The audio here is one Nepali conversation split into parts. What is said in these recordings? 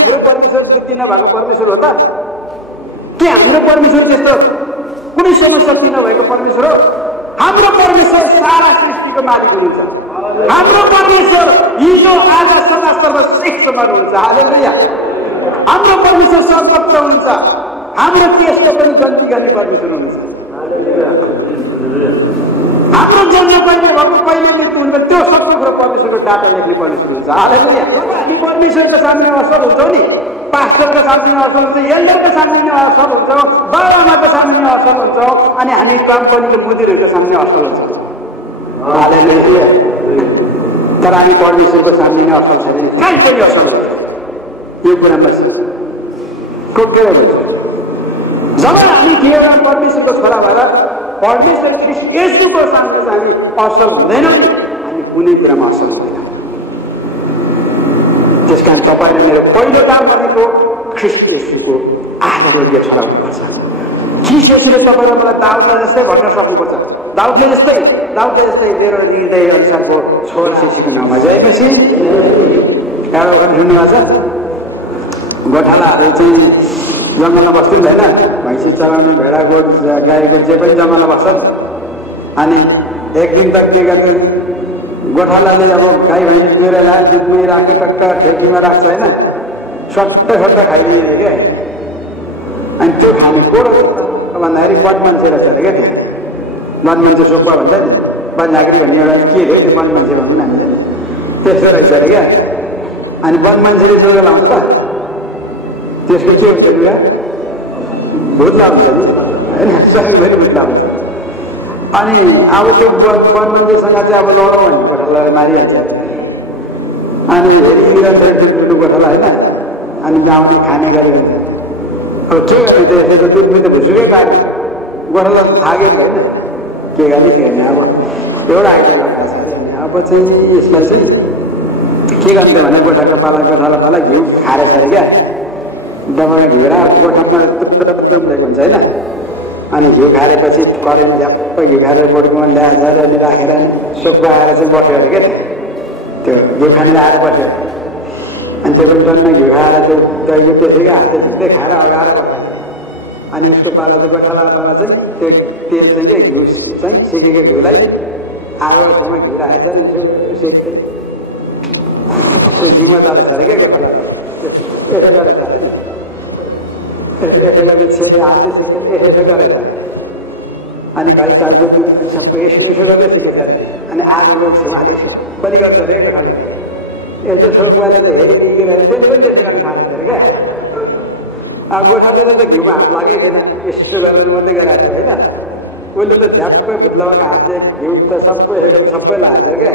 हाम्रो परमेश्वर बुद्धि नभएको परमेश्वर हो त? के हाम्रो परमेश्वर त्यस्तो कुनै समशक्ति नभएको परमेश्वर हो? हाम्रो परमेश्वर सारा सृष्टिको मालिक हुनुहुन्छ। हाम्रो परमेश्वर हिजो आज सदा सर्वश्रेष्ठ समान हुन्छ। हालेलुया। हाम्रो परमेश्वर सर्वत्र हुनुहुन्छ। हाम्रो केसको पनि गन्ती गर्ने परमेश्वर हुनुहुन्छ। हाम्रो जन्म कहिले भएको, कहिले मृत्यु हुनु, त्यो सबै कुरो परमेश्वरको डाटा लेख्ने परमेश्वर हुन्छ। हालेलुया। जब हामी परमेश्वरको सामने असल हुन्छौँ नि, पास्टरको सामने असल हुन्छ, एल्डरको सामने असल हुन्छौँ, बाबाआमाको सामने असल हुन्छौँ, अनि हामी कम्पनीको मुदिरहरूको सामने असल हुन्छौँ। हालेलुया। तर हामी परमेश्वरको सामने नै असल छैन, कहीँ पनि असल हुन्छ। यो कुरामा कोकेर हुन्छ। जब हामी केवल परमेश्वरको छोरा भएर परमेश्वर ख्रीष्ट येशूको सामने चाहिँ हामी असल हुँदैनौँ नि, हामी कुनै कुरामा असल हुँदैनौँ। त्यसकारण तपाईँ र मेरो पहिलो काम भनेको ख्रीष्ट येशूको आदरणीय छोरा हुनुपर्छ। ख्रीष्ट येशूले तपाईँ र मलाई दाउदले जस्तै भन्न सक्नुपर्छ। दाउदले जस्तै मेरो हृदय अनुसारको छोरा येशूको नाममा जय मसीह। एउटा वखत सुन्नुभएको छ, गोठालाहरू चाहिँ जङ्गलमा बस्दैन होइन, भैँसी चलाउने, भेडा गोठ, गाई गोठ जे पनि जङ्गलमा बस्छन्। अनि एक दिन त के गर्छ, गोठालाले अब गाई भैँसी दुहेर ल्याएर दुधमै राख्यो, टक्क ठेकीमा राख्छ होइन, सट्ट खाइदिने अरे क्या। अनि त्यो खाने को रहेछ भन्दाखेरि वन मान्छे रहेछ अरे क्या। त्यहाँ वन मान्छे सोक्पा भन्छ नि, वन झाँक्री भन्ने एउटा के अरे त्यो वन मान्छे भनौँ न हामीले, त्यस्तो रहेछ अरे क्या। अनि वन मान्छेले लुगा लाउँछ, त्यसको के हुन्छ लुगा? भुत्ला हुन्छ नि होइन, सबैभरि भुत्ला हुन्छ। अनि अब त्यो वन मान्छेसँग चाहिँ अब लडौँ भन्ने गोठालाले मारिहाल्छ। अनि हेरिरहन्छ ठुल्ठुलो गोठाला होइन, अनि आउने खाने गरिरहन्छ। अब के गर्ने त, यसो त तुलमी त भुसुकै पार्यो, गोठाला त थाहा होइन के गर्ने के गर्ने। अब एउटा आइटम लगाएको छ अरे, अब चाहिँ यसलाई चाहिँ के गर्ने भने गोठाला पाला घिउ खाएर छ अरे क्या। दबाई घिउरा गोठामा दिएको हुन्छ होइन, अनि घिउ खाएपछि करेन्ट झ्याप्प घिउ खाएर बोटकोमा ल्याएर अनि राखेर अनि सोक्पा आएर चाहिँ बस्यो अरे क्या। त्यो घिउ खानेर आएर बस्यो, अनि त्यो पनि टनमा घिउ खाएर त्यो दहीको त्यसैको हातले झुक्दै खाएर अगाएर बस्यो। अनि उसको पाला चाहिँ गोठाला पाला चाहिँ त्यो तेल चाहिँ क्या, घिउ चाहिँ सेकेको घिउलाई आगो ठाउँमा घिउ राखेको छ नि, सेक्दै त्यो जिउमा चलेको छ अरे क्या गोठाला। यसो गरेको अरे नि, यसो गरेर छेड्दै हाल्दै सिक्छ, यसो गरेर। अनि घरि टाउको दुध सबै यसो गर्दै सिकेछ अरे। अनि आगोको छेउमा अलिक यसो पनि गर्छ अरे गोठाले, यस्तो सोकवाले त हेरिरहेको त्यसले पनि त्यसो गरेर खाँदैछ अरे क्या। अब गोठाले त घिउमा हात लागेकै थिएन, यसो गरेर मात्रै गराएको थियो होइन। उसले त झ्याप्पै भुत्लाको हातले घिउ त सबै लगाएको थियो क्या।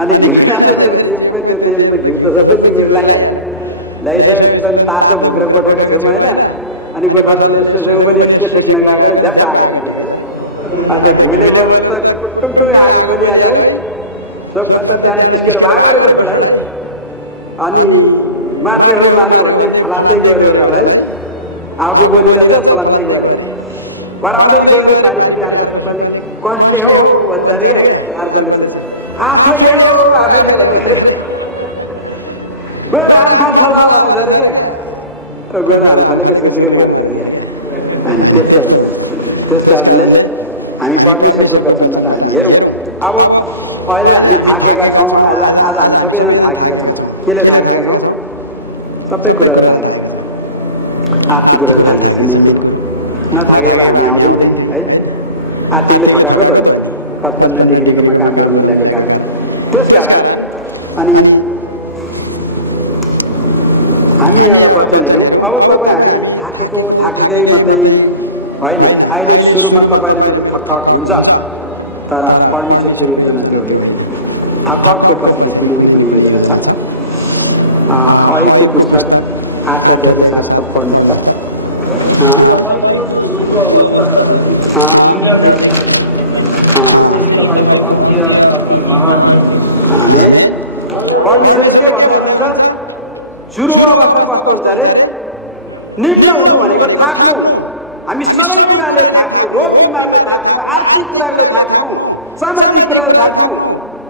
अनि घिउ लगाएपछि त्यो तेल त घिउ त सबै तिमीहरू ल्याइसकेपछि त तातो भुक्रेर गोठाको छेउमा होइन। अनि गोठाले यसो छेउ पनि यस्तो सेक्न गएको झ्याप्प आगो पुगेछ। अन्त घिउले बोलेर त टुकटुकै आगो बोलिहाल्यो है। सोक्दा त त्यहाँनिर निस्केर भागेर गोठा है। अनि मार्यो भन्दै फलाउँदै गऱ्यो एउटालाई, आगो बोलिरहेछ फलाउँदै गरे, बढाउँदै गयो। पारिपट्टि अर्को सोक्पाले कसले हो भन्छ अरे क्या, अर्कोले चाहिँ आफैले हो भन्दाखेरि गएर आँखा छला भन्छ अरे क्या। गएर आँखालेको सुत्तिकै मरेको अरे क्या। अनि त्यस्तो हुन्छ। त्यस कारणले हामी परमेश्वरको वचनबाट हामी हेरौँ। अब अहिले हामी थाकेका छौँ, आज हामी सबैजना थाकेका छौँ। केले थाकेका छौँ? सबै कुराले थाकेको छ। आर्थिक कुराले थाकेको छ नै कुरो। नथाकेको हामी आउँदैन थियौँ है। आर्थिकले थकाएको त होइन, 55 डिग्रीकोमा काम गराउनु ल्याएको कारण। त्यस कारण अनि हामी एउटा वचन हेरौँ। अब तपाईँ हामी थाकेकै मात्रै होइन। अहिले सुरुमा तपाईँले मेरो थकावट हुन्छ, तर परमेश्वरको योजना त्यो होइन। थकावटको पछाडि कुनै न कुनै योजना छ। अहिलेको पुस्तक 8 अध्यायको 7 पढ्नुहोस् त। परमेश्वरले के भन्दै हुन्छ? सुरुको अवस्था कस्तो हुन्छ अरे? निम्न हुनु भनेको थाक्नु। हामी सबै कुराले थाक्नु, रोग बिमारले थाक्नु, आर्थिक कुराले थाक्नु, सामाजिक कुराले थाक्नु,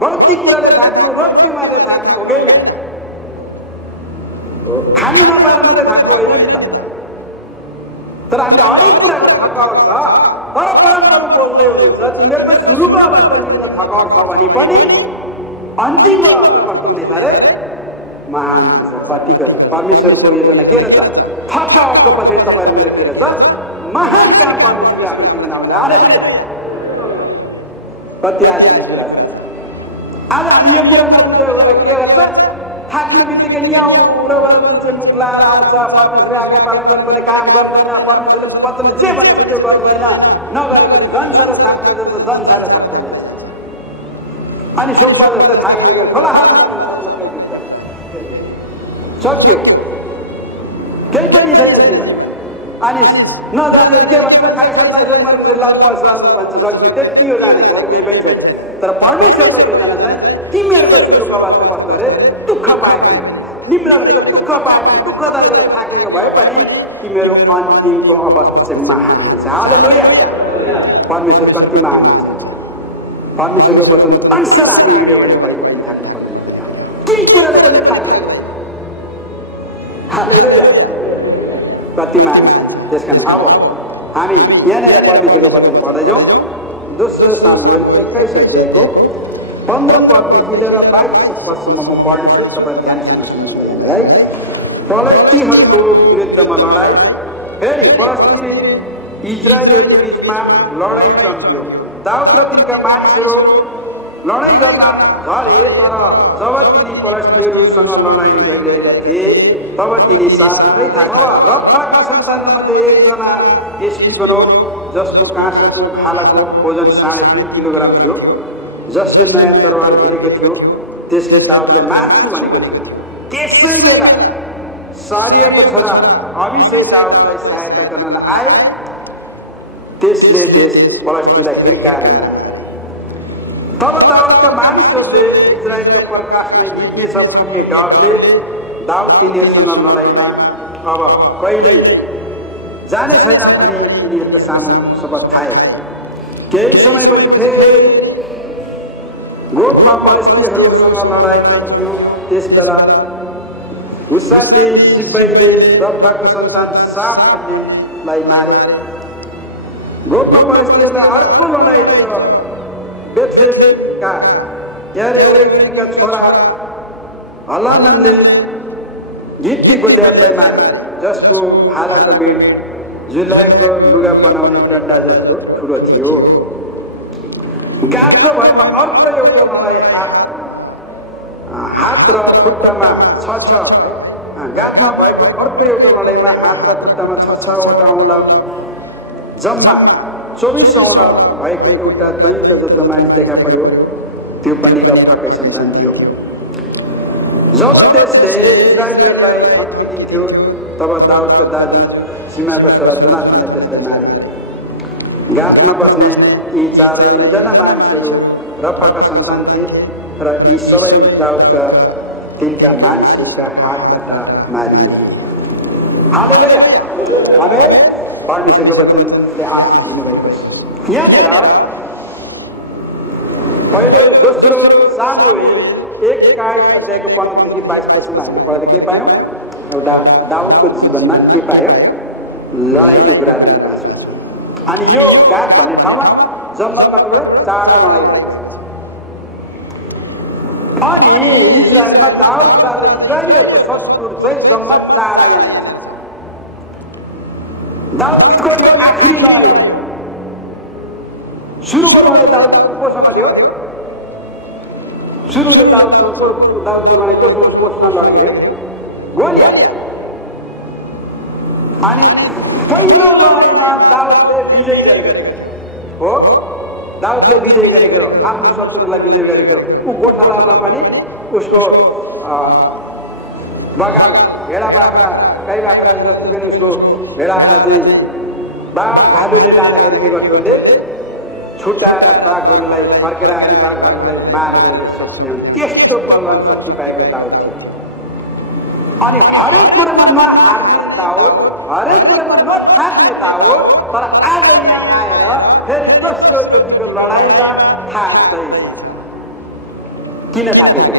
भौतिक कुराले थाक्नु, रोग बिमारले थाक्नु हो गएन। खानु नपाएर मात्रै थाक्को होइन नि त। तर हामीले हरेक कुराको थकावट छ। तर परमप्रभु बोल्दै हुनुहुन्छ तिमीहरूको सुरुको अवस्था तिमीलाई थकावट छ भने पनि अन्तिमको अवस्था कस्तो हुनेछ अरे? महान हुन्छ। कतिको परमेश्वरको योजना के रहेछ? थकावटको पछि तपाईँहरू मेरो के रहेछ? महान काम परमेश्वरले आफ्नो जीवन आउँछ। हालेलुया। कति आश्चर्य कुरा छ। आज हामी यो कुरा नबुझेको गरेर के गर्छ? थाक्ने बित्तिकै न्याउरो गरेर मुख लाएर आउँछ। परमेश्वरले आज्ञा पालन गर्नुपर्ने काम गर्दैन। परमेश्वरले पत्रले जे भनेको त्यो गर्दैन। नगरेपछि झन् साह्रो थाक्दै जान्छ, झन् साह्रो थाक्दै जान्छ। अनि सोक्पा जस्तो थाकेको खोला हात सक्यो, केही पनि छैन जीवन। अनि नजाने के भन्छ? खाइसक मरेपछि लाउ पसार भन्छ, सक्यो। त्यति हो जानेको, अरू केही पनि छैन। तर परमेश्वरको योजना चाहिँ तिमीहरूको सुरुको अवस्था कस्तो अरे? दुःख पाएको निम्न भनेको दुःख पाएको, दुःखदायी गरेर थाकेको भए पनि तिमीहरू अन्तिमको अवस्था चाहिँ महान हुन्छ। हालेलुया। परमेश्वर कति महान हुन्छ। परमेश्वरको वचन अनुसार हामी हिँड्यो भने कहिले पनि थाक्नु पर्दैन। केही कुराले पनि थाक्दैन। हालेलुया। कति महान छ। त्यसकारण अब हामी यहाँनिर परमेश्वरको वचन पढ्दैछौँ। दोस्रो सामुएल 21 अध्यायको 15 पददेखि लिएर 22 पदसम्म म पढ्नेछु। तपाईँ ध्यानसँग सुन्नु यहाँनिर। फलस्तीहरूको विरुद्धमा लडाई। फेरि फलस्ती इजरायलीहरूको बिचमा लडाई चम्कियो। दाउद र तिनका मानिसहरू लडाई गर्न झरे। तर जब तिनी फलस्तीहरूसँग लडाई गरिरहेका थिए तब तिनी साह्रै थाके। रफ्फाका सन्तानमध्ये एकजना एसपी बनो, जसको काँसको भालाको ओजन 3.5 किलोग्राम थियो, जसले नयाँ तरवार घेरेको थियो। त्यसले दाउदलाई मार्छु भनेको थियो। त्यसै बेला सारियाको छोरा अभिषेक दाउदलाई सहायता गर्नलाई आए। त्यसले त्यस फलस्तीलाई हिर्काएर मारे। तब दाउदका मानिसहरूले इजरायलको प्रकाशमा निप्नेछ भन्ने डरले दाउद तिनीहरूसँग लडाइँमा अब कहिल्यै जाने छैन भने तिनीहरूको सामु शपथ खाए। केही समयपछि फेरि गोठमा फलस्तीहरूसँग लडाइँ चल्थ्यो। त्यस बेला हुसादले सिब्बैले रब्बाको सन्तान साफ भन्नेलाई मारे। गोठमा फलस्तीहरूलाई अर्को लडाइँ छ। बेथलेहमका यारेओरेगीका छोरा हलाननले गित्ती गोलियतलाई मारे, जसको भालाको बिड जुलाएको लुगा बनाउने डन्डा जस्तो ठुलो थियो। गातको भएमा अर्को एउटा लडाइँ हात र खुट्टामा 6 गातमा भएको अर्को एउटा लडाइँमा हात र खुट्टामा 6 औँला जम्मा 24 औँला भएको एउटा दैत्य जस्तो मानिस देखा पर्यो। त्यो पनि रफ्फाकै सन्तान थियो। जब त्यसले इजरायलीहरूलाई धम्की दिन्थ्यो तब दाउदका दाजु सीमाको छोरा जोनाथनले त्यसलाई मारे। गातमा बस्ने यी 4जना मानिसहरू रफ्फाका सन्तान थिए र यी सबै दाउदका तिनका मानिसहरूका हातबाट मारिए। हालेलुया। आमेन। परमेश्वरको वचनले आशीष दिनुभएको छ। यहाँनिर पहिलो दोस्रो सामुएल 21 अध्यायको 15देखि 22 पदसम्म हामीले पढ्दा के पायौँ? एउटा दाउदको जीवनमा के पायो? लडाइँको कुरा हामी पाछौँ। अनि यो गात भन्ने ठाउँमा जम्मा कतिवटा 4 लडाइँ भएको छ। अनि इजरायलमा दाउद राजा इजरायलीहरूको शत्रु चाहिँ जम्मा 4 यहाँनिर छ। दाउदको यो आखिरी लडाइँ हो। सुरुको लडाइँ दाउद कोसँग थियो? सुरुले दाउदको लडाइँ कोसँग लडेको थियो? गोलियत। अनि पहिलो लडाइँमा दाउदले विजय गरेको थियो। हो, दाउदले विजय गरेको हो, आफ्नो शत्रुलाई विजय गरेको हो। ऊ गोठालामा पनि उसको बगाल भेडा बाख्रा गाई बाख्रा जस्तो पनि उसको भेडामा चाहिँ बाघ भालुले लाँदाखेरि के गर्थ्यो उसले छुट्टाएर बाघहरूलाई फर्केर आउने बाघहरूलाई मारेर सक्ने त्यस्तो बलवान शक्ति पाएको दाउद थियो। अनि हरेक कुरामा नहार्ने दाउद, हरेक कुरामा नथाक्ने दाउद, तर आज यहाँ आएर फेरि दोस्रो चोटिको लडाइँमा थाक्दैछ। किन थाकेको?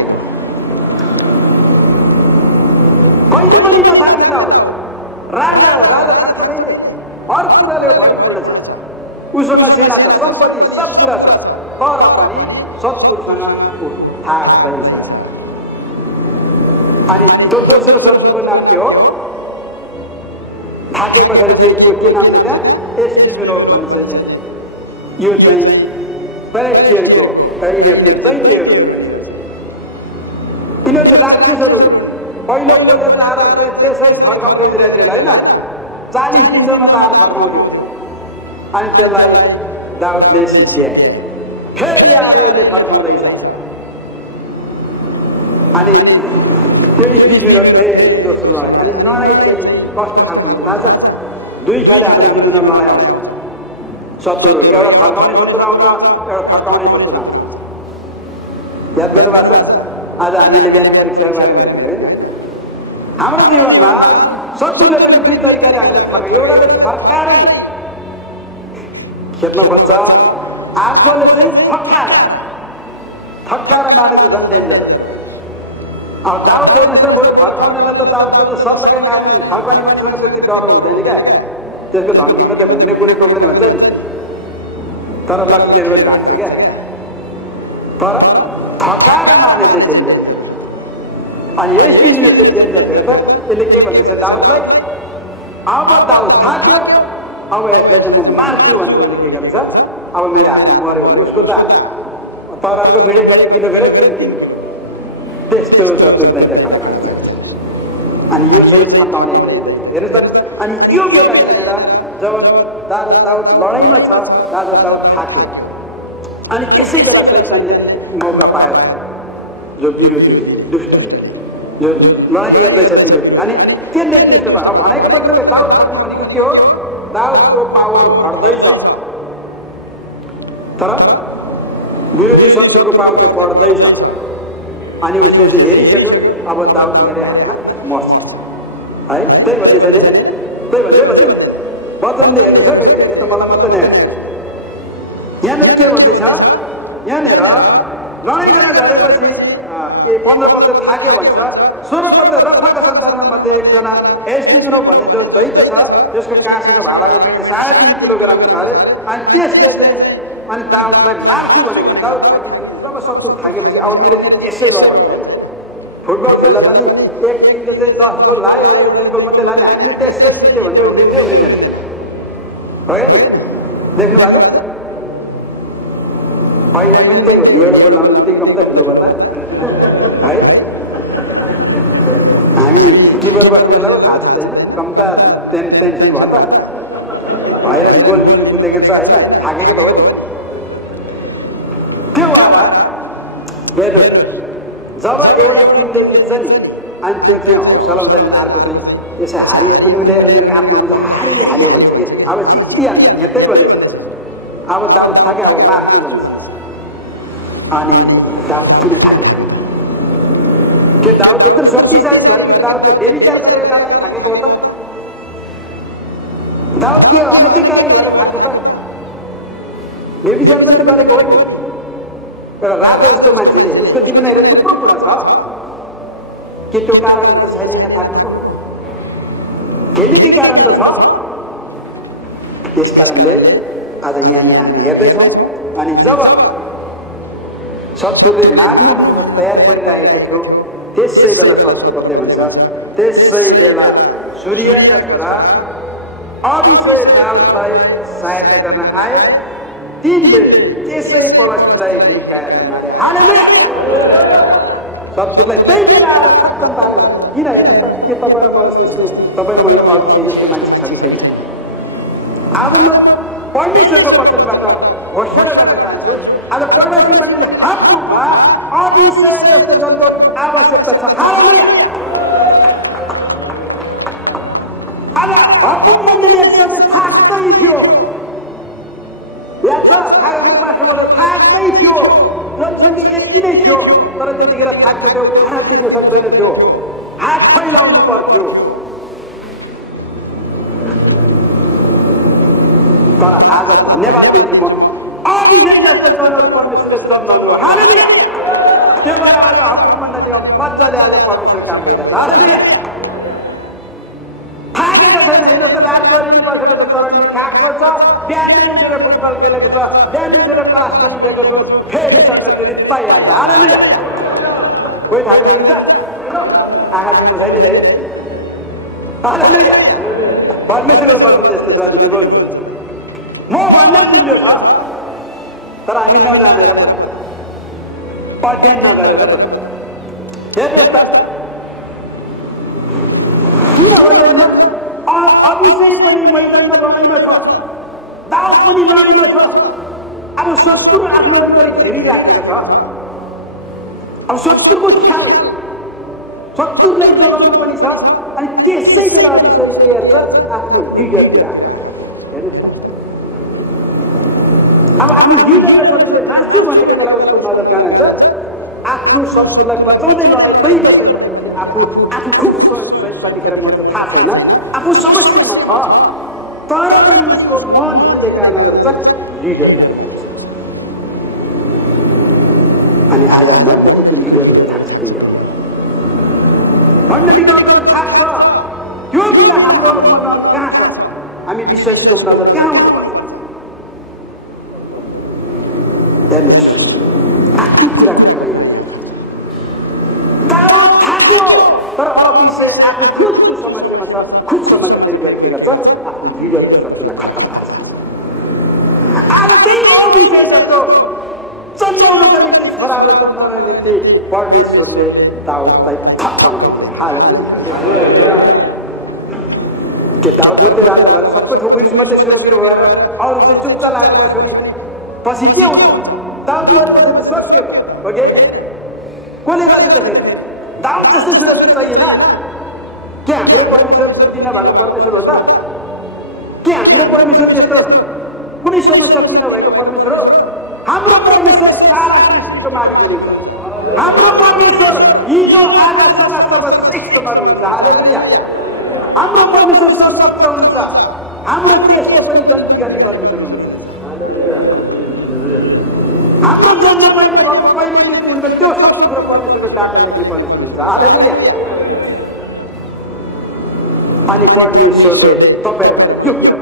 कहिले पनि नथाक्ने दाउद। राजा हो, राजा थाक्छ कहिले? हर कुराले भरिपूर्ण छ, उसँग सेना छ, सम्पत्ति सब कुरा छ, तर पनि शत्रुसँग थाक्दैछ। अनि त्यो दोस्रो शत्रुको नाम के हो? थाके पछाडि के नाम छ त्यहाँ? एस्टिबिनोभ भन्छ। यो चाहिँ पेलेस्टियरको यिनीहरू चाहिँ दैत्यहरू, यिनीहरू चाहिँ राक्षसहरू। पहिलो पहिलो तार चाहिँ त्यसरी फर्काउँदै रहेछ होइन, 40 दिनमा तार फर्काउँथ्यो। अनि त्यसलाई दाउदले सिद्ध्याए, फेरि आएर यसले फर्काउँदैछ। अनि त्यो एस्टिबिनोभ फेरि दोस्रो लडाइँ। अनि लडाइँ चाहिँ कस्तो खालको हुन्छ थाहा छ? दुई खाले हाम्रो जीवनमा लडाइँ आउँछ, शत्रुहरू। एउटा फर्काउने शत्रु आउँछ, एउटा थकाउने शत्रु आउँछ। याद गर्नुभएको छ? आज हामीले बिहान परीक्षा बारेमा हेर्ने होइन, हाम्रो जीवनमा शत्रुले पनि दुई तरिकाले हामीलाई फर्कायो। एउटाले फर्काएरै खेद्न खोज्छ, अर्कोले चाहिँ थक्काएर मारे चाहिँ झन् डेन्जर। अब दाउद हेर्नुहोस् त, बरु फर्काउनेलाई त दाउदले त सर्लकै मार्ने, फर्काउने मान्छेसँग त्यति डर हुँदैन क्या, त्यसको धम्कीमा त भुक्ने कुरै टोक्दैन भन्छ नि। तर लक्ष्मीहरू पनि भाग्छ क्या, तर थकाएर मार्ने चाहिँ डेन्जर। अनि यसले चाहिँ डेन्जर थियो त, यसले के भन्दैछ दाउदलाई? अब दाउद थाक्यो, अब यसलाई चाहिँ म मार्छु भनेर उसले के गर्छ? अब मेरो हातमा मऱ्यो भने उसको त तरहरूको भिडै कति किलो गरेर 3 किलो, त्यस्तो चतुर्दै त खडा भएको छ। अनि यो चाहिँ थकाउने हेर्नुहोस् त। अनि यो बेला हेरेर जब दाउद लडाइँमा छ, राजा दाउद थाक्यो, अनि त्यसै बेला शैतानले मौका पायो, जो विरोधी दुष्टले जो लडाइँ गर्दैछ विरोधी। अनि त्यसले दुष्ट भयो। अब भनेको मतलब दाउद थाक्नु भनेको के हो? दाउदको पावर घट्दैछ, तर विरोधी शत्रुको पावर चाहिँ बढ्दैछ। अनि उसले चाहिँ हेरिसक्यो, अब दाउद मेरो हातमा मर्छ है, त्यही भन्दैछ नि, त्यही भन्दैन वचनले। हेर्नुहोस् है, यो त मलाई मात्रै नै हेर्छ। यहाँनिर के भन्दैछ? यहाँनिर लडाइँ गर्न झरेपछि 15 पद थाक्यो भन्छ। 16 पद रफाका सन्तानमा मध्ये एकजना एस्टिबिनोभ भन्ने जो दैत्य छ, त्यसको काँसेको भालाको मिट 3.5 किलोग्रामको छ अरे। अनि त्यसले चाहिँ अनि दाउदलाई मार्छु भनेको, दाउद थाकिन्छ। जब शत्रु थाकेपछि अब मेरो चाहिँ त्यसै भयो भन्छ होइन। फुटबल खेल्दा पनि एक टिमले चाहिँ 10 गोल लायो, एउटाले 2 गोल मात्रै लाने, हामीले त्यसै जित्यो भने चाहिँ उफ्रिँदैन होइन? देख्नु भएको छ? पहिला पनि त्यही हो, एउटा गोल लाउनु त्यही कम त ठुलो भयो त है। हामी किपर बस्नेलाई थाहा छ छैन, कम त टेन्सन भयो त भएर गोल दिनु कुदेको छ होइन, थाकेको त हो नि। त्यो भएर हेर्नुहोस्, जब एउटा टिमले जित्छ नि, अनि त्यो चाहिँ हौसला हुन्छ, अर्को चाहिँ यसै हारियो, अनि उसले आफ्नो हारिहाल्यो भन्छ कि अब जितिहाल्छ। यतै भन्दैछ अब दाउद थाक्यो, अब मार्छु भन्छ। अनि दाउद किन थाकेको? के दाउद त्यत्रो शक्तिशाली भएर कि दाउदले बेविचार गरेको कारणले थाकेको हो त? दाउद के अनधिकारी भएर थाक्यो त? बेविचार पनि त गरेको हो नि। एउटा राजा जस्तो मान्छेले उसको जीवन हेरेर थुप्रो कुरा छ, के त्यो कारण त छैन थाक्नुको? केही के कारण त छ। त्यस कारणले आज यहाँनिर हामी हेर्दैछौँ। अनि जब शत्रुले मार्नु भनेर तयार परिरहेको थियो, त्यसै बेला शत्रुपदले भन्छ, त्यसै बेला सूर्यका छोरा अभिषेक दाउदलाई सहायता गर्न आए, तिनले त्यसै पलस्तीलाई हिर्काएर मारे। हालेलुया! शत्रुलाई त्यही बेला आएर खत्तम पारेर। किन हेर्नुहोस् त, के तपाईँ र मलाई यस्तो, तपाईँ र म यो अभिषेक जस्तो मान्छे छ कि छैन? आज म परमेश्वरको वचनबाट घोषणा गर्न चाहन्छु, आज प्रवासी मण्डली हातमा अभिषेक जस्तो जनको आवश्यकता छ। हालेलुया! आज हपुम मण्डली एक समय थाक्दै थियो, याद छ? थाक्दै थियो, जनसङ्ख्या यति नै थियो, तर त्यतिखेर थाक्दै थियो, भाडा तिर्न सक्दैन थियो, हात फैलाउनु पर्थ्यो। तर आज धन्यवाद दिन्छु, म अभिषेक जस्तो जनहरू परमेश्वरले जन्माउनु हो। हालेलुया! त्यो भएर आज हपुम मण्डलीमा मजाले आज परमेश्वर काम भइरहेछ। हालेलुया! खाएको छ, बिहानै उठेर फुटबल खेलेको छ, बिहानै उठेर क्लास पनि दिएको छु, फेरि सङ्गति तयार छ। हालेलुया। कोही थाक्नु हुन्छ? आँखा चिन्नु छैन है? हालेलुया। परमेश्वरको वचन त्यस्तो स्वादिलो हुन्छ। म भन्दा तुल्य छ, तर हामी नजानेर पनि अध्ययन नगरेर पनि हेर्नुहोस् त, किनभने अभिषेक पनि मैदानमा लडाइँमा छ, दाउद पनि लडाइँमा छ। अब शत्रु आफ्नो वरिपरि घेरिराखेको छ। अब शत्रुको ख्याल शत्रुलाई जोगाउनु पनि छ। अनि त्यसै बेला अभिषेक के हेर्छ? आफ्नो लिडरतिर हेर्नुहोस् त। अब आफ्नो लिडरलाई शत्रुले नाच्छु भनेको बेला उसको नजर कहाँ जान्छ? आफ्नो शत्रुलाई बचाउँदै लडाइँ पनि गर्दै आफू खुब सहित कतिखेर मर्छ थाहा छैन, आफू समस्यामा छ, तर पनि उसको मन हृदय कहाँ नजर छ? लिडरमा। अनि आज मण्डलीको त्यो लिडरलाई थाक्छ त्यही हो। मण्डलीको अगर थाक्छ त्यो बेला हाम्रो मन कहाँ छ? हामी विश्वासीको नजर कहाँ हुनुपर्छ? हेर्नुहोस्, आफ्नो कुराको कुरा यहाँ दाउद थाक्यो, तर अभिषेक आफू खुद जो समस्यामा छ, खुद समस्या फेरि गएर के गर्छ? आफ्नो लिडरको शत्रुलाई खत्तम पार्छ। आज त्यही अभिषेक जस्तो जन्माउनुका निम्ति, छोराहरू जन्माउनुको निम्ति परमेश्वरले दाउदलाई थकाउँदै थियो। हालेलुया। के दाउद मात्रै राजा भएर सबै थोक उस मात्रै सुरवीर भएर अरू चाहिँ चुप्चा लागेर बस्यो भने पछि के हुन्छ? दाउद मरेपछि त सक्यो त हो कि होइन? कसले गर्ने त फेरि? दाउद जस्तै सुरवीर चाहिएन? के हाम्रो परमेश्वर बुद्धि नभएको परमेश्वर हो त? के हाम्रो परमेश्वर त्यस्तो कुनै समय शक्ति नभएको परमेश्वर हो? हाम्रो परमेश्वर सारा सृष्टिको मालिक हुनुहुन्छ। हाम्रो परमेश्वर हिजो आज सदा सर्वश्रेष्ठमा हुनुहुन्छ। हालेलुया। हाम्रो परमेश्वर सर्वत्र हुनुहुन्छ। हाम्रो देशको पनि गन्ती गर्ने परमेश्वर हुनुहुन्छ। हाम्रो जन्म पहिले भएको, पहिले मृत्यु हुन्छ, त्यो सबै कुरो परमेश्वरको डाटा लेख्ने परमेश्वर हुन्छ। हालेलुया। अनि परमेश्वरले तपाईँहरू मलाई यो कुरा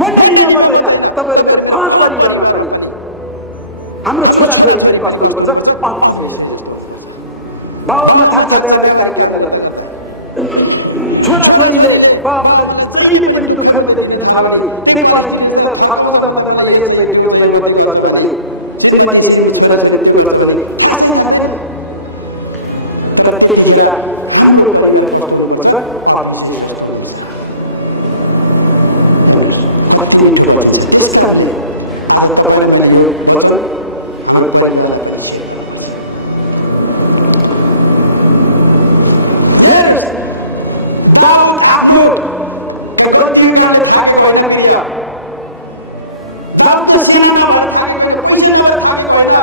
मण्डलीमा मात्रै होइन, तपाईँहरू मेरो घर परिवारमा पनि, हाम्रो छोराछोरी पनि कस्तो हुनुपर्छ? अभिषेक जस्तो हुनुपर्छ। बाबुआमा थाक्छ व्यवहारिक काम गर्दा गर्दा, छोराछोरीले बाबुआमालाई जहिले पनि दुःख मात्रै दिन थाल्यो भने त्यही परिस्थितिले थर्काउँछ, मात्रै मलाई यो चाहियो त्यो चाहियो मात्रै गर्छ भने, श्रीमती छोराछोरी त्यो गर्छ भने थाक्दैन। तर त्यतिखेर हाम्रो परिवार कस्तो हुनुपर्छ? अभिषेक जस्तो हुनुपर्छ। कति मिठो वचन छ। त्यस कारणले आज तपाईँले मैले यो वचन हाम्रो परिवारलाई पनि सेयर गर्नुपर्छ। दाउद आफ्नो गल्तीको कारणले थाकेको होइन प्रिय। दाउद त सेना नभएर थाकेको होइन, पैसा नभएर थाकेको होइन,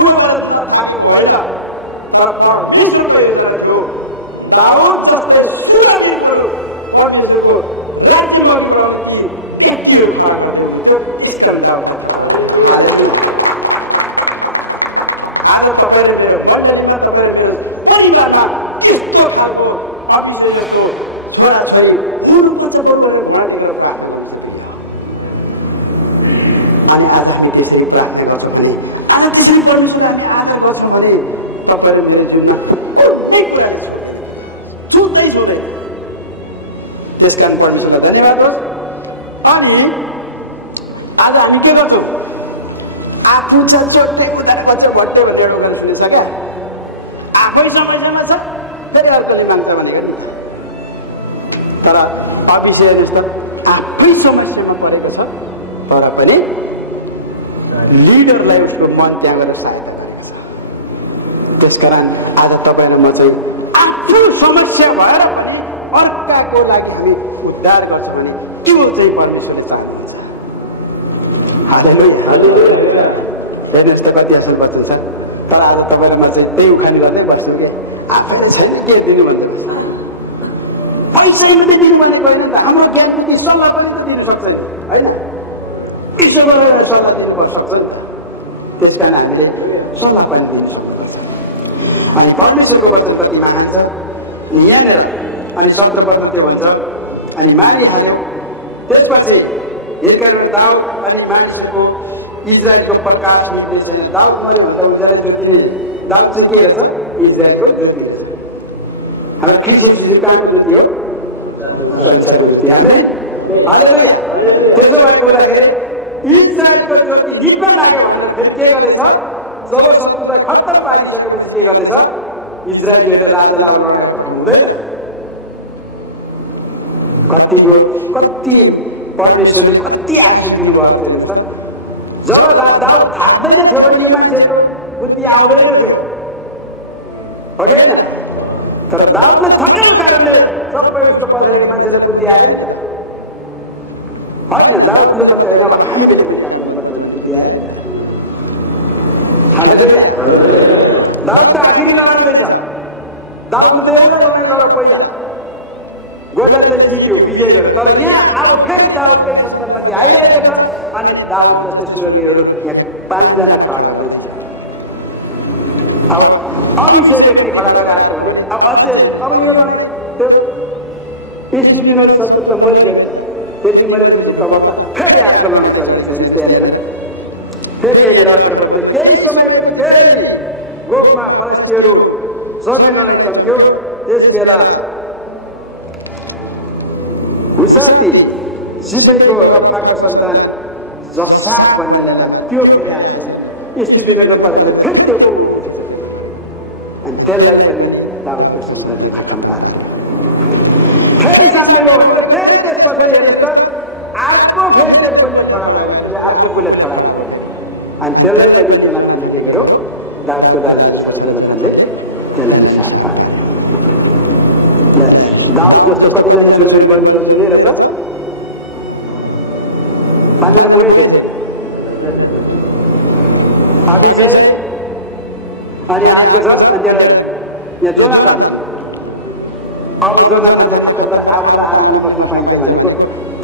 बुढो भएर थाकेको होइन, तर परमेश्वरको योजना थियो। दाउद जस्तै सुरवीरहरू परमेश्वरको राज्यमा अघि बढाउने कि व्यक्तिहरू खडा गर्दै हुनुहुन्छ। यसकारण दाउद थाक्यो। आज तपाईँ र मेरो मण्डलीमा, तपाईँ र मेरो परिवारमा यस्तो खालको अभिषेक जस्तो छोराछोरी हुनुपर्छ बरु भनेर घोडा टेकेर प्रार्थना गर्न सकिन्छ। अनि आज हामी त्यसरी प्रार्थना गर्छौँ भने, आज त्यसरी परमेश्वरलाई हामी आदर गर्छौँ भने तपाईँ र मेरो जीवनमा कुनै कुरा छुट्दै छुँदैन। त्यस कारण परमेश्वरलाई धन्यवाद होस्। अनि आज हामी के गर्छौँ? आफू छ चोटै उता बच्चा भट्टै भनेर एउटा उदाहरण सुनिन्छ क्या? आफै समस्यामा छ, फेरि अर्कोले माग्छ भनेको नि। तर अभिषेक जस्तो आफै समस्यामा परेको छ, तर पनि लिडरलाई उसको मन त्यहाँ गएर सहायता गरेको छ। त्यसकारण आज तपाईँलाई म चाहिँ आफ्नो समस्या भएर पनि अर्काको लागि हामी उद्धार गर्छौँ भने त्यो चाहिँ परमेश्वरले चाहनुहुन्छ। हालेलुया। हेर्नुहोस् त कति असल वचन छ। तर आज तपाईँहरूमा चाहिँ त्यही उखानी गर्दै बस्नु कि आफैले छैन के दिनु भन्दै पैसा मात्रै दिनु भनेको होइन त। हाम्रो ज्ञान बुद्धि सल्लाह पनि त दिनु सक्छ नि, होइन? ईश्वरबाट सल्लाह दिनु सक्छ नि। त्यस कारण हामीले सल्लाह पनि दिनु सक्नुपर्छ। अनि परमेश्वरको वचन कति महान छ। अनि यहाँनिर अनि 17 पदमा त्यो भन्छ, अनि मारिहाल्यो त्यसपछि हिर्काएर दाउद अनि मानिसहरूको इजरायलको प्रकाश निक्ले छैन। दाउद मर्यो भन्दा उज्यालो ज्योति नै, दाउद चाहिँ के रहेछ? इजरायलको ज्योति रहेछ। हाम्रो ख्रिस्ट येशू कहाँको ज्योति हो? संसारको ज्योति। हालेलुया। त्यसो भएको हुँदाखेरि इजरायलको ज्योति निप्न लाग्यो भनेर फेरि के गर्दैछ? जब शत्रुलाई खत्तम पारिसकेपछि के गर्दैछ? इजरायलीहरूले राजालाई अब लडाइँ पठाउनु हुँदैन। कति परमेश्वरले कति आशिष दिनुभएको थियो हेर्नुहोस् त। जब दाउद थाक्दैन थियो भने यो मान्छेहरूको बुद्धि आउँदैन थियो, हो कि होइन? तर दाउदले थकेको कारणले सबै उसको पछाडिको मान्छेलाई बुद्धि आयो नि त, होइन? दाउदले मात्रै होइन, अब हामीले पनि काम गर्नुपर्छ भन्ने बुद्धि आयो नि त। हालेलुया। दाउद त आखिरी लडाउँदैछ। दाउदले त एउटा लडाइँ गर पहिला गोलियतलाई जित्यो, विजय गर्यो। तर यहाँ अब फेरि दाउदकै सन्तानमाथि आइरहेको छ अनि दाउद जस्तै सुरवीहरू यहाँ 5 जना खडा गर्दैछ। अब अभिषेक व्यक्ति खडा गरे आएको भने अब अझै अब यो लडाइँ त्यो स्थितिमा शत्रु त मरिगयो, त्यति मरेपछि ढुक्क बस्छ। फेरि अर्को लडाइँ चलेको छ हेर्नुहोस् यहाँनिर। फेरि यहाँनिर 18 पदमा केही समयपछि फेरि गोफमा फलस्तीहरू सँगै लडाइँ चम्क्यो। त्यस बेला हुसाती सिबैको रफाको सन्तान जसाक भन्नेमा त्यो फेरि आएको स्टिफेनको पछाडि फेरि त्यो अनि त्यसलाई पनि दाउदको सन्तानले खत्तम पार्यो। फेरि सामने गयो भनेर फेरि त्यस पछाडि हेर्नुहोस् त अर्को फेरि त्यो गोलियत खडा भयो, अर्को गोलियत खडा भयो अनि त्यसलाई पनि जोनाथनले के गर्यो? दाउदको दाजुको छोरा जोनाथनले त्यसलाई नि साथ पार्यो। दाउद जस्तो कतिजना सुरवीर बलि चल्दिँदै रहेछ? 5 जना पुगेको थियो। अभिषेक अनि अर्को छ अनि यहाँ जोनाथन। अब जोनाथनले खत्तम गरेर अब त आरामले बस्न पाइन्छ भनेको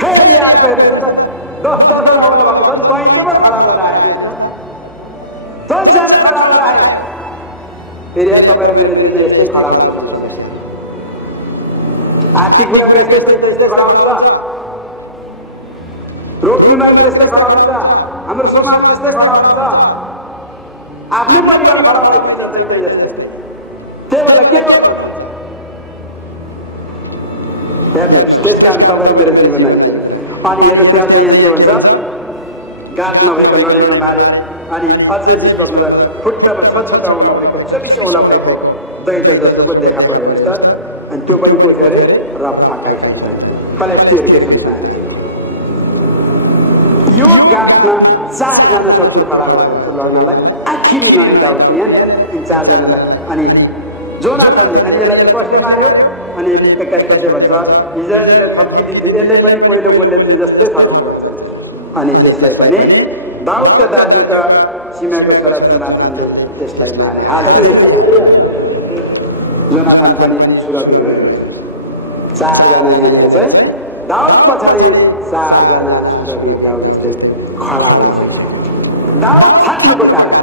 फेरि अर्को हेर्छु त 10-10 वटा आउनु भएको छ नि, 35 खडा गरेर आयो। संसार खडा गरेर आयो। फेरि तपाईँ र मेरो जिम्मा यस्तै खडा हुन्छ। समस्या आर्थिक कुराको यस्तै पनि त्यस्तै खडा हुन्छ, रोग बिमारको यस्तै खडा हुन्छ, हाम्रो समाज त्यस्तै खडा हुन्छ, आफ्नै परिवार खडा भइदिन्छ दैत्य जस्तै। त्यही बेला के गर्नुहुन्छ? हेर्नुहोस्, त्यस कारण तपाईँ मेरो जीवन आइन्छ। अनि हेर्नुहोस् त्यहाँ चाहिँ यहाँ के भन्छ? गात नभएको लडाइँमा मारे अनि अझै 20 पदमा खुट्टामा 6 औँला भएको 24 औँला भएको दैत्य जस्तो पनि देखा पर्यो हेर्नुहोस् त। अनि त्यो पनि को थियो अरे? रफाकै सन्तान, फलस्तीहरूकै सन्तान थियो। यो गातमा 4 जना शत्रु खडा भयो लड्नलाई। आखिरी लडाइँ दाउदको यहाँनिर 4 जनालाई। अनि जोनाथनले अनि यसलाई चाहिँ कसले मार्यो? अनि 21 पदले भन्छ इजरायलले थम्किदिन्थ्यो, यसले पनि पहिलो गोलियत जस्तै थर्काउनु पर्छ। अनि त्यसलाई पनि दाउदका दाजुका सिमाको छोरा जोनाथनले त्यसलाई मारे। हालेलुया। जोनाथन पनि सुरवीर रह्यो। 4 जना यहाँनिर चाहिँ दाउद पछाडि 4 जना सुरवीर दाउद जस्तै खडा भइसक्यो। दाउद थाक्नुको कारण।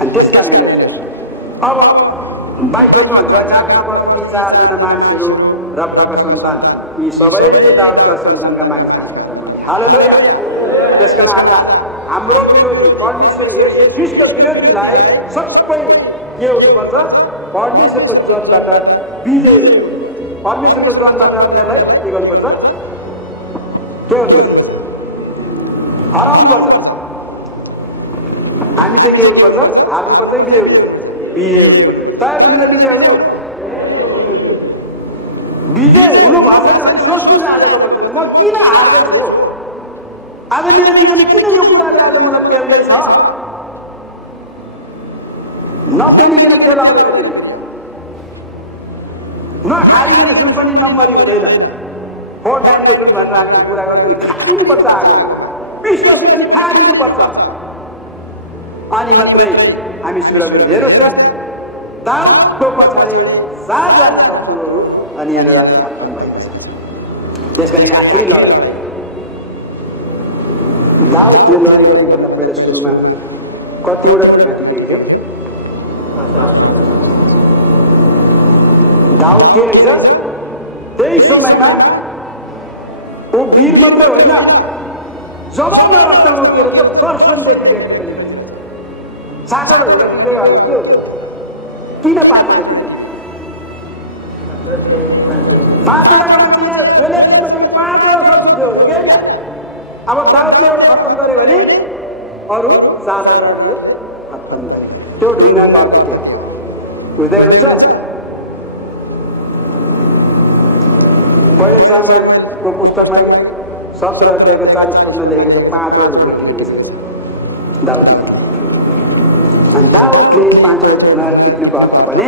अनि त्यस कारण अब 22 पदमा भन्छ गातमा बस्ने 4 जना मानिसहरू रफाका सन्तान, यी सबै दाउदका सन्तानका मानिस खान्छ। हालेलुया। त्यसकारण आज हाम्रो विरोधी परमेश्वर यसै ख्रिस्ट विरोधीलाई सबै के हुनुपर्छ? परमेश्वरको जनबाट विजय, परमेश्वरको जनबाट उनीहरूलाई के गर्नुपर्छ? के गर्नुपर्छ? हराउनुपर्छ। हामी चाहिँ के हुनुपर्छ? हार्नुपर्छ कि विजय हुनुपर्छ? विजय हुनुपर्छ। तयार हुनुहुन्छ विजय हुनु? विजय हुनु भएको छैन भने सोच्नु आजको बच्चा म किन हार्दैछु? आज मेरो जीवनले किन यो कुराले आज मलाई पेल्दैछ? नपेलिकन तेल आउँदैन, फेरि नखारिकन सुन पनि नम्बरी हुँदैन। 4-9 को सुन भनेर हामी कुरा गर्छ नि, खारिनुपर्छ आगोमा, विश्वासी पनि खारिनुपर्छ। अनि मात्रै हामी सुरवीर। हेर्नुहोस् त दाउदको पछाडि 4 जना शत्रुहरू अनि यहाँनिर खत्तम भएका छन्। त्यसकारण आखिरी लडाइँ दाउदले लडाइँ गर्नुभन्दा पहिला सुरुमा कतिवटा ढुङ्गा टिपेको थियो? दाउद के रहेछ? त्यही समयमा ऊ वीर मात्रै होइन, जवान अवस्थामा उभिएर चाहिँ दर्शन देखिरहेको पनि रहेछ। 7 वटा ढुङ्गा टिप्दै गयो के हुन्छ? किन 5 वटा टिप्यो? 5 वटाको मान्छे यहाँ गोलियामा चाहिँ 5 वटा सकिन्थ्यो हो कि होइन? अब दाउदले एउटा खत्तम गर्यो भने अरू 4 वटाले खत्तम गरे। त्यो ढुङ्गाको अर्थ के हो बुझ्दै हुनुहुन्छ? पहिलो सामुएलको पुस्तकमा 17 अध्यायको 40 पदमा लेखेको छ 5 वटा ढुङ्गा टिपेको छ दाउदले। अनि दाउदले 5 वटा ढुङ्गा टिप्नुको अर्थ भने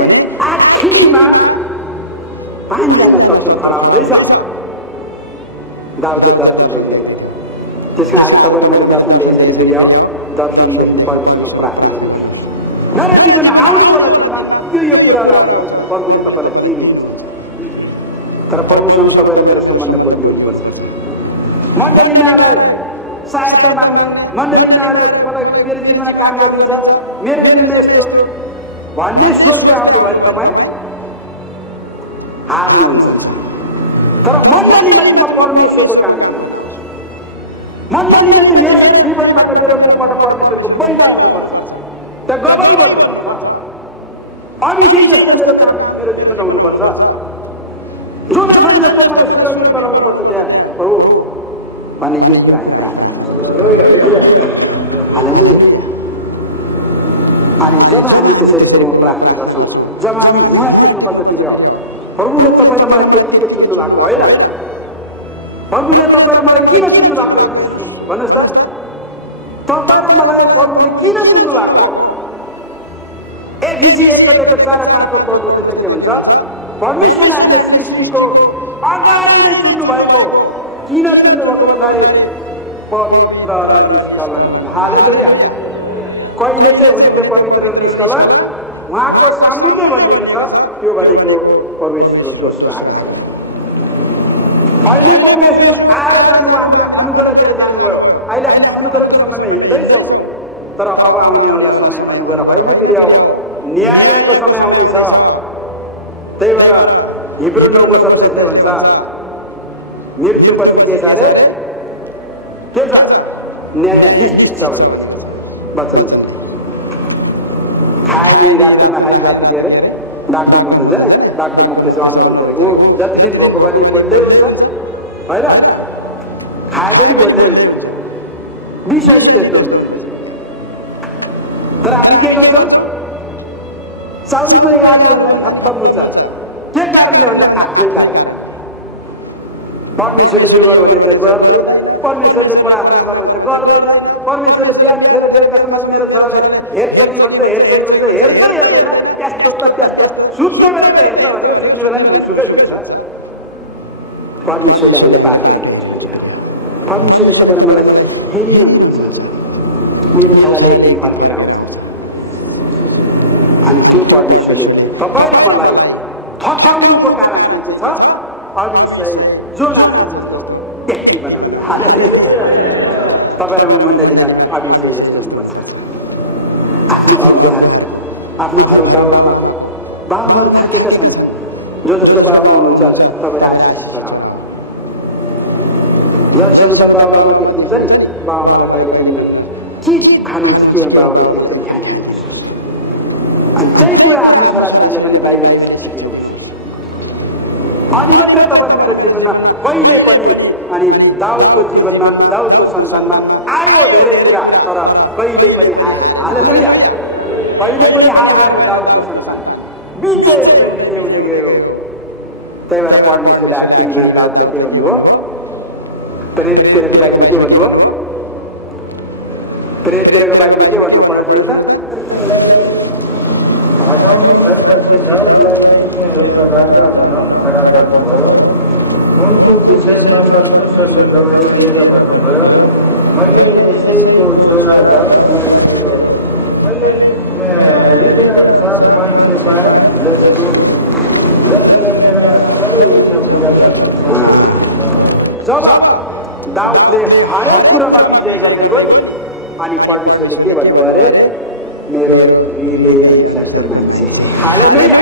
आखिरमा 5 जना शत्रु खडा हुँदैछ, दाउदले दर्शन देख्दैन। त्यसमा आज तपाईँले मैले दर्शन देखेको छैन फेरि आओ दर्शन देख्नु परमेश्वरमा प्रार्थना गर्नुहोस्। मेरो जीवन आउनेवाला दिनमा यो कुराहरू आउँछ, प्रभुले तपाईँलाई दिनुहुन्छ। तर प्रभुसँग तपाईँ र मेरो सम्बन्ध बलियो हुनुपर्छ। मण्डलीमा आएर सहायता माग्ने, मण्डलीमा आएर मलाई मेरो जीवनमा काम गरिदिन्छ, मेरो जीवनमा यस्तो भन्ने सोचले आउनु भयो तपाईँ हार्नुहुन्छ। तर मण्डलीमा चाहिँ म परमेश्वरको काम गर्नु, मण्डलीमा चाहिँ मेरो जीवनबाट मेरो मुखबाट परमेश्वरको बहिना हुनुपर्छ, त्यहाँ गवाई गर्नुपर्छ। अभिषेक जस्तो मेरो काम मेरो जीवनमा हुनुपर्छ, जोनाथन जस्तो मलाई सुरक्षित बनाउनुपर्छ त्यहाँ प्रभु भन्ने यो कुरा हामी प्रार्थना हालेलुया। अनि जब हामी त्यसरी प्रभुमा प्रार्थना गर्छौँ, जब हामी मुहा टेक्नुपर्छ फेरि हो प्रभुले तपाईँलाई मलाई त्यत्तिकै चुन्नु भएको होइन, प्रभुले तपाईँलाई मलाई किन चुन्नु भएको भन्नुहोस् त? तपाईँ र मलाई प्रभुले किन चुन्नु भएको? एफिसी 1:4-5 पढ्नुहोस् त के भन्छ? परमेश्वरले हामीले सृष्टिको अगाडि नै चुन्नु भएको। किन चुन्नु भएको भन्दाखेरि पवित्र र निष्कलङ्क। हालेलुया। कहिले चाहिँ हुने त्यो पवित्र र निष्कलङ्क? उहाँको सामुन्ने भनिएको छ, त्यो भनेको परमेश्वरको दोस्रो आज्ञा। अहिले परमेश्वर आएर जानुभयो, हामीले अनुग्रह दिएर जानुभयो। अहिले हामी अनुग्रहको समयमा हिँड्दैछौँ, तर अब आउनेवाला समय अनुग्रह होइन, फेरि अब न्यायको समय आउँदैछ। त्यही भएर हिब्रू 9:27 भन्छ मृत्युपछि के छ अरे? के छ? न्याय निश्चित छ भनेको छ वचन। खाए रातोमा खाइ रातो के अरे? डाक्टो मुख हुन्छ नि, डाक्टो मुख त्यसो अनुहार हुन्छ अरे। ऊ जति दिन भोको पनि बोल्दै हुन्छ होइन, खाए पनि बोल्दै हुन्छ, विषय त्यस्तो हुन्छ। तर हामी के गर्छौँ? चाउरीको आलु भन्दा पनि खत्तम हुन्छ। के कारणले भन्दा आफ्नै कारण। परमेश्वरले यो गर भने चाहिँ गर्दैन, परमेश्वरले प्रार्थना गर भने चाहिँ गर्दैन, परमेश्वरले बिहान उठेर बेलुकासम्म मेरो छोराले हेर्छ कि भन्छ, हेर्छ कि भन्छ, हेर्दै हेर्दैन, त्यस्तो त त्यस्तो। सुत्ने बेला त हेर्छ भनेको सुत्ने बेला नि भुसुकै सुत्छ। परमेश्वरले हामीले बाटो हेर्नुहुन्छ, परमेश्वरले तपाईँले मलाई हेरिरहनुहुन्छ। मेरो छोराले एक दिन फर्केर आउँछ, अनि त्यो परमेश्वरले तपाईँ र मलाई थकाउनुको कारण चाहिँ के छ? अभिषय जोनाथन जस्तो व्यक्ति बनाउनु। हालेलुया। तपाईँ र म मण्डलीमा अभिषय जस्तो हुनुपर्छ। आफ्नो अगुवाहरू, आफ्नो घरको बाबुआमाहरू थाकेका छन्। जो जसको बाबुआमा हुनुहुन्छ तपाईँले आशिष छोरा हो। जससँग त बाबुआमा देख्नुहुन्छ नि, बाबुआमालाई कहिले पनि के खानुहुन्छ के बाबुआमाले एकदम ध्यान दिनुहोस्। अनि त्यही कुरा आफ्नो छोराछोरीले पनि बाइबलले शिक्षा दिनुहोस्। अनि मात्रै तपाईँले मेरो जीवनमा कहिले पनि, अनि दाउदको जीवनमा, दाउदको सन्तानमा आयो धेरै कुरा, तर कहिले पनि हारेन। हालेलुया। कहिले पनि हार भएन दाउदको सन्तान, विजय विजय हुँदै गयो। त्यही भएर परमेश्वरले आखिरमा दाउदलाई के भन्नुभयो? प्रेरित 13:22 के भन्नुभयो? प्रेरित 13:22 के भन्नु पढ्नु त? हटाउनु भएपछि दाउदलाई तिनीहरूका राजा हुन खडा गर्नुभयो। उनको विषयमा परमेश्वरले गवाही दिएर भन्नुभयो, मैले यसैको छोरा दाउदलाई मैले हृदय साफ मान्छे पाएँ, जसले मेरा सबै इच्छा पुरा गर्नेछ। जब दाउदले हरेक कुरामा विजय गर्दै गयो, अनि परमेश्वरले के भन्नुभयो अरे? मेरो हृदय अनुसारको मान्छे। हालेलुया।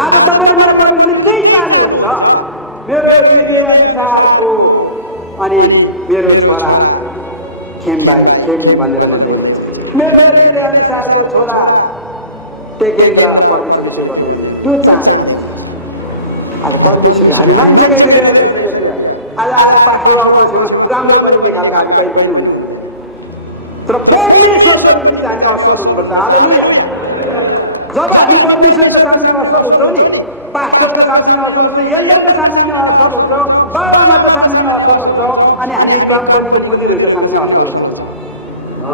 आज तपाईँ मलाई परमेश्वरले त्यही चाहनुहुन्छ। मेरो हृदय अनुसारको। अनि मेरो छोरा खेमबाई खेम भनेर भन्दै हुन्छ, मेरो हृदय अनुसारको छोरा टेकेन्द्र परमेश्वरले त्यो भन्दै हुन्छ। त्यो चाँडै आज परमेश्वरले हामी मान्छेकै हृदय आज आएर पास्टर बाबुको छेउमा राम्रो बनिने खालको हामी कहिले पनि हुँदैन, तर परमेश्वरको निम्ति चाहिँ हामी असल हुनुपर्छ। हालेलुया। जब हामी परमेश्वरको सामने असल हुन्छौँ नि, पास्टरको सामने असल हुन्छ, एल्डरको सामने असल हुन्छौँ, बाबाआमाको सामने असल हुन्छौँ, अनि हामी कम्पनीको मुदिरहरूको सामने असल हुन्छौँ।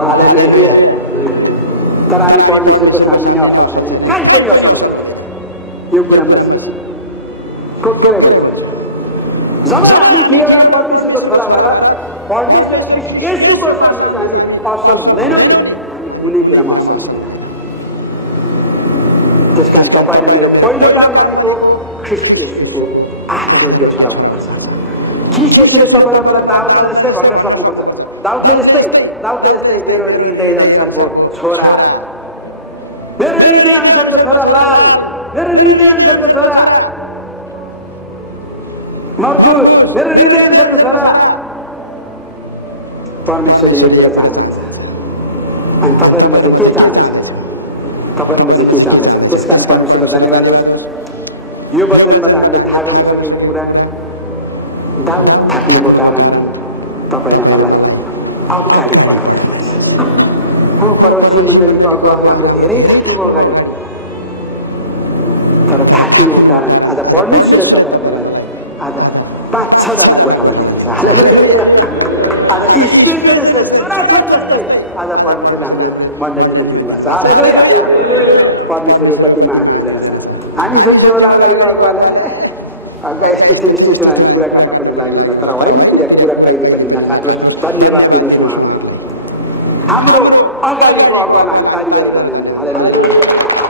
हालेलुया। तर हामी परमेश्वरको सामने नै असल छैन, कहीँ पनि असल हुन्छ। यो कुरामा कोकेर हुन्छ। जब हामी केवल परमेश्वरको छोरा भएर परमेश्वर ख्रीष्ट येशूको सामने हामी असल हुँदैनौँ नि, हामी कुनै कुरामा असल हुँदैन। त्यस कारण तपाईँ र मेरो पहिलो काम भनेको ख्रीष्ट येशूको आदरणीय छोरा हुनुपर्छ। ख्रीष्ट येशूले तपाईँ र मलाई दाउदलाई जस्तै भन्न सक्नुपर्छ, दाउदले जस्तै मेरो हृदय अनुसारको छोरा, मेरो हृदय अनुसारको छोरा लाल, मेरो हृदय अनुसारको छोरा मर्कुस, मेरो हृदय अनुसारको छोरा। परमेश्वरले यो कुरा चाहनुहुन्छ। अनि तपाईँहरूमा चाहिँ के चाहँदैछ? तपाईँहरूमा चाहिँ के चाहँदैछ? त्यस कारण परमेश्वरलाई धन्यवाद होस्। यो वचनबाट हामीले थाहा गर्न सकेको कुरा, दाउद थाक्नुको कारण तपाईँ र मलाई अगाडि बढाउँदैछ। परवासी मण्डलीको अगुवा हाम्रो धेरै थाक्नुको अगाडि, तर थाक्नुको कारण आज परमेश्वरले तपाईँ र मलाई आज 5-6 जना गोठाला दिनुहुन्छ। हालेलुया। आज स्पिरिचुअल जस्तै चुनाखोट जस्तै आज परमेश्वरले हाम्रो मण्डलीमा दिनुभएको छ। हालेलुया। परमेश्वरको कति महावीरजना छ। हामी सोच्ने होला अगाडिको अगुवालाई अगाडि यस्तो थियो यस्तो थियो, हामी कुरा काट्न पनि लाग्यो होला, तर होइन,तिर कुरा कहिले पनि नकाट्नुहोस्। धन्यवाद दिनुहोस् उहाँहरूलाई। हाम्रो अगाडिको अगुवालाई हामी ताली गरेर धन्यवाद। हालेलुया।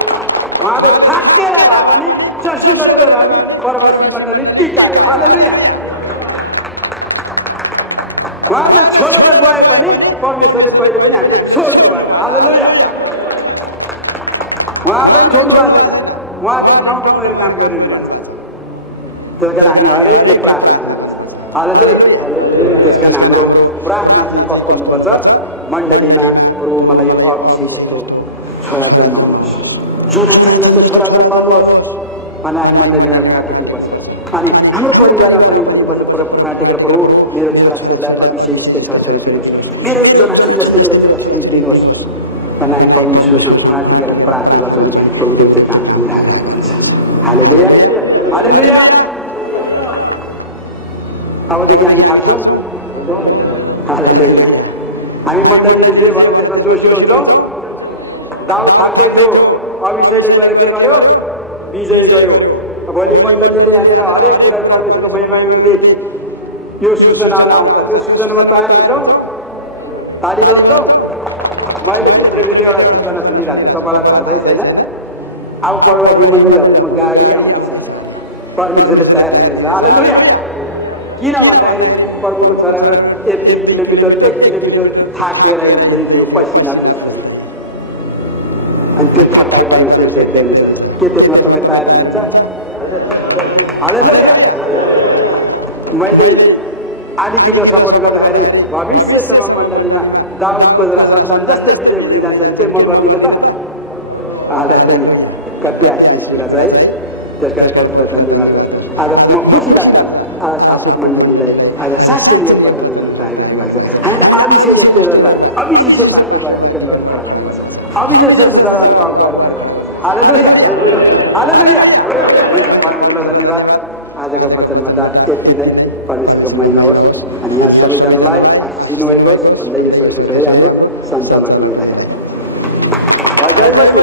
उहाँले थाकेर भए पनि जसो गरेर भए पनि परवासी मण्डली टिकायो। हालेलुया। उहाँले छोडेर गए पनि परमेश्वरले कहिले पनि हामीले छोड्नु भएन। हालेलुया। उहाँले पनि छोड्नु भएको छैन, उहाँले ठाउँ ठाउँमा गएर काम गरिरहनु भएको छ। त्यस कारण हामी हरेकले प्रार्थना गर्नुपर्छ। हालेलुया। त्यस कारण हाम्रो प्रार्थना चाहिँ कस्तो हुनुपर्छ? मण्डलीमा प्रभु मलाई अभिषेक जस्तो छोरा जन्माउनुहोस्, जोनाथन जस्तो छोरा जन्माउनुहोस् भनेर हामी मण्डलीमा खुट्टा टेक्नुपर्छ। अनि हाम्रो परिवारमा पनि भन्नुपर्छ, खुट्टा टेकेर प्रभु मेरो छोराछोरीलाई अभिषेक जस्तै छोराछोरी दिनुहोस्, मेरो जोनाथन जस्तै मेरो छोराछोरी दिनुहोस् भनेर हामी परमेश्वरसँग खुट्टा टेकेर प्रार्थना गर्छौँ भने प्रभुले त्यो काम पुरा गर्नुहुन्छ। हालेलुया। हालेलुया। अबदेखि हामी थाक्छौँ। हालेलुया। हामी मण्डलीले जे भन्यो त्यसमा जोसिलो हुन्छौँ। दाउद थाक्दै थियो, अभिषेकले गएर के गर्यो? विजय गर्यो। भोलि मण्डलीले यहाँनिर हरेक कुरा परमेश्वरको महिमाको निम्ति यो सूचनाहरू आउँछ, त्यो सूचनामा तयार हुन्छौँ, ताली बजाउँछौँ। मैले भित्रभित्र एउटा सूचना सुनिरहेको छु, तपाईँलाई थाहा छैन? अब परवासी मण्डलीहरूमा गाडी आउँदैछ, परमेश्वरले तयार दिनेछ। हालेलुया। किन भन्दाखेरि प्रभुको छोरामा 1 किलोमिटर थाकेर ल्याइदियो पसिना पुस्दै, अनि त्यो थकाइ परमेश्वरले देख्दैन छ। के त्यसमा तपाईँ तयार हुनुहुन्छ? हालेलुया। मैले आदिकित सपोर्ट गर्दाखेरि भविष्यसम्म मण्डलीमा दाउदको सन्तान जस्तै विजय हुँदै जान्छ भने के म गर्दिनँ त? हालेलुया। कति आश्चर्य कुरा छ है। त्यस कारण प्रभुलाई धन्यवाद होस्। आज म खुसी लाग्छ आज सापुक मण्डलीलाई आज साँच्चै यो वचनले तयार गर्नुभएको छ। हामीले अभिषेक जस्तो अभिषेक पास्टरलाई खडा गर्नुपर्छ, अभिषेक जस्तो जग्गाको अगाडि खडा गर्नुपर्छ। हालेलुया। हालेलुया। हुन्छ, परमेश्वरलाई धन्यवाद। आजको वचनबाट यति नै। परमेश्वरको महिमा होस् अनि यहाँ सबैजनालाई आशिष दिनुभएको होस् भन्दै यो सोचेको छ है हाम्रो सञ्चालक। जय मसी।